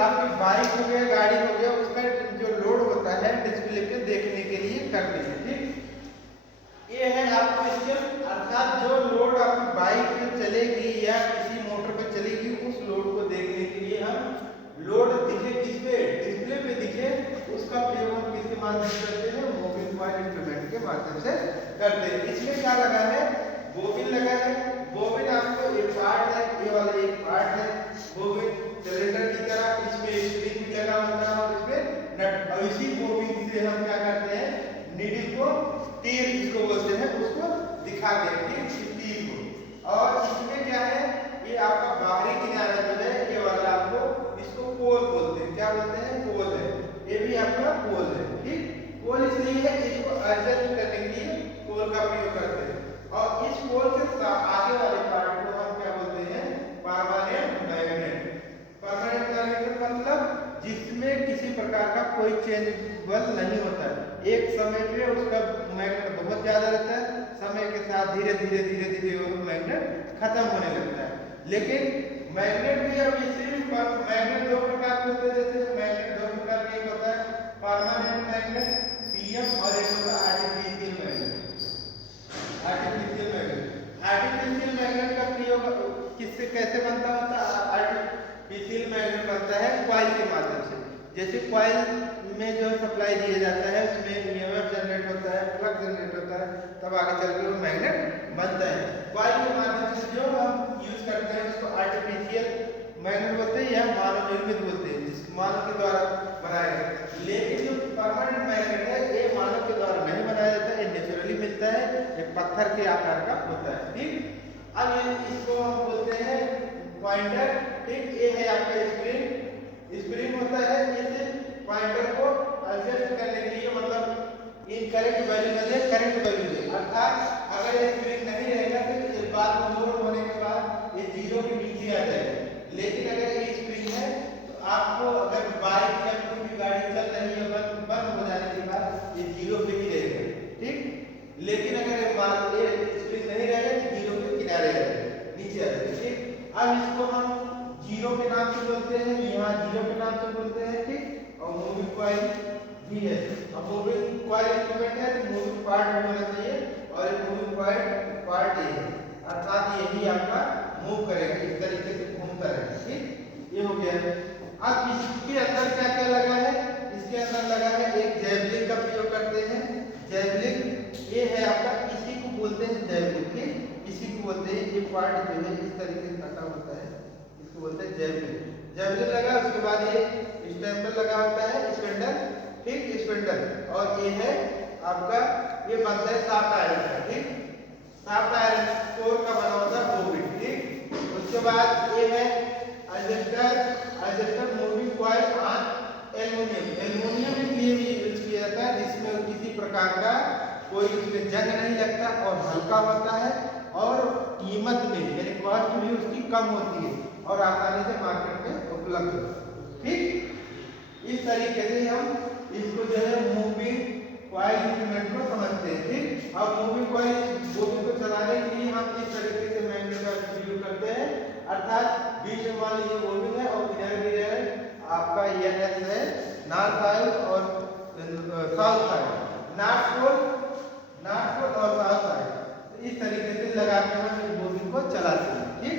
आपकी बाइक हो गया, गाड़ी हो गया, उसका जो लोड होता है डिस्प्ले पे देखने के लिए करते हैं। ठीक, ये है आपको स्टेप, अर्थात जो लोड आपकी बाइक पे चलेगी या किसी मोटर पे चलेगी, उस लोड को देखने के लिए हम लोड दिखे किस पे, डिस्प्ले पे दिखे, उसका प्रयोग हम किसके माध्यम से करते हैं, मोबिल कॉइल इंस्ट्रूमेंट के माध्यम से करते हैं। इसमें क्या लगा है, बोबिन लगा है। बोबिन आपको एक पार्ट है, ये वाला एक पार्ट है बोबिन सिलेंडर की तरह, इसमें स्प्रिंग भी लगा होता है और इसमें नट। और इसी बोबिन से हम क्या करते हैं, नीडल को, तीर जिसको बोलते हैं, उसको दिखा देते हैं तीर को। और इसमें क्या है, ये आपका बाहरी किनारा जो है, ये वाला आपको इसको पोल बोलते हैं। क्या बोलते हैं, पोल है, ये भी आपका पोल है। ठीक, पोल इसलिए है, इसको एडजस्ट करने के लिए पोल का प्रयोग करते हैं। और इस पोल के आगे वाले पार्ट को हम क्या बोलते हैं, परमानेंट मैग्नेट। परमानेंट मैग्नेट मतलब जिसमें किसी प्रकार का कोई चेंजेबल नहीं होता है। एक समय पे उसका मैग्नेट बहुत ज्यादा रहता है, समय के साथ धीरे धीरे धीरे धीरे वो मैग्नेट खत्म होने लगता है। लेकिन मैग्नेट भी अब सिर्फ मैग्नेट दो प्रकार के होते हैं। जैसे मैग्नेट दो प्रकार के, एक होता है परमानेंट मैग्नेट पीएम और एक होता है artificial magnet. Artificial magnet, artificial magnet का प्रयोग किससे कैसे बनता होता है, आर्टिफिशियल मैग्नेट बनता है कॉइल के माध्यम से। जैसे कॉइल में जो सप्लाई दिया जाता है, उसमें ईएमएफ जनरेट होता है, फ्लक्स जनरेट होता है, तब आगे चल के वो मैग्नेट बनता है। कॉइल के माध्यम से जो हम यूज करते हैं उसको आर्टिफिशियल मैग्नेट बोलते हैं या मानव निर्मित बोलते हैं, जिस मानव के द्वारा बनाया गया। लेकिन जो परमानेंट मैग्नेट है, ये मानव के द्वारा नहीं बनाया जाता है, ये नेचुरली मिलता है, ये पत्थर के आकार का होता है। ठीक, अब ये इसको हम बोलते हैं पॉइंटर। ठीक, ये है आपका स्प्रिंग, स्प्रिंग होता है, इसे पॉइंटर को एडजस्ट करने के लिए, मतलब इन करंट वैल्यू में दे, करंट वैल्यू दे। अर्थात अगर ये स्प्रिंग नहीं रहेगा तो इस बात में लोड होने के बाद ये जीरो के नीचे आ जाएगा। लेकिन अगर ये स्प्रिंग है तो आपको, अगर बाइक या कोई भी गाड़ी चल रही है, बंद हो जाने के बाद ये जीरो पे ही रहेगा। ठीक, लेकिन अगर ये स्प्रिंग नहीं रहेगा तो जीरो के किनारे रहेगा, नीचे आ जाएगा। ठीक, अब इसको हम जीरो के नाम से बोलते हैं, यहाँ जीरो के नाम से बोलते हैं। ठीक, और मूविंग कॉइल भी है। अब मूविंग कॉइल इंस्ट्रूमेंट है तो मूविंग पार्ट भी होना चाहिए, और ये मूविंग कॉइल पार्ट ये है, अर्थात यही आपका मूव करेगा, इस तरीके से घूमता रहेगा। ठीक, ये हो गया। अब इसके अंदर क्या क्या लगा है, इसके अंदर लगा है एक जैवलिन का प्रयोग करते हैं। जैवलिन ये है आपका, इसी को बोलते हैं जैवलिन। ठीक, इसी को बोलते हैं, ये पार्ट जो है इस तरीके से कटा होता है, इसको बोलते हैं जैवलिन। जैवलिन लगा, उसके बाद ये स्टेम्पल लगा होता है, स्पेंडल। ठीक, स्पेंडल, और ये है आपका, ये बनता है शाफ्ट आयरन का। ठीक, शाफ्ट आयरन कोर का बना होता है बोबिन। ठीक, उसके बाद ये है adjuster moving coil on aluminium. Aluminium इसलिए यूज किया जाता है जिसमें किसी प्रकार का कोई उसमें जंग नहीं लगता और हल्का होता है, और कीमत में यानी कॉस्ट भी उसकी कम होती है और आसानी से मार्केट में उपलब्ध है। ठीक, इस तरीके से हम इसको जो है मूविंग कॉइल इंस्ट्रूमेंट को समझते हैं। ठीक, अब मूविंग कॉइल बोबिन को चलाने के लिए हम इस तरीके से मैग्नेट का उपयोग करते हैं। अर्थात बीच में मान लीजिए बोबिन है और किनारे है आपका एनएस है, नॉर्थ साइड और साउथ साइड, नॉर्थ पोल और साउथ साइड। इस तरीके से लगा के हम इस बोबिन को चलाते हैं। ठीक,